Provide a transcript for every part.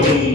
You.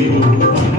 செய்வோம்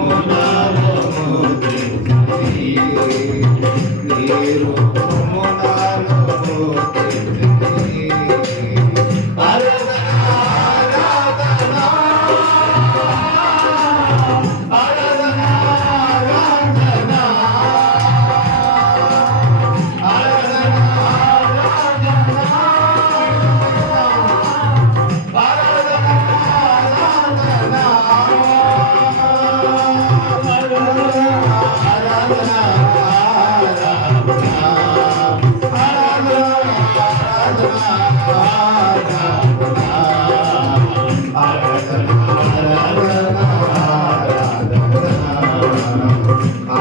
Uh,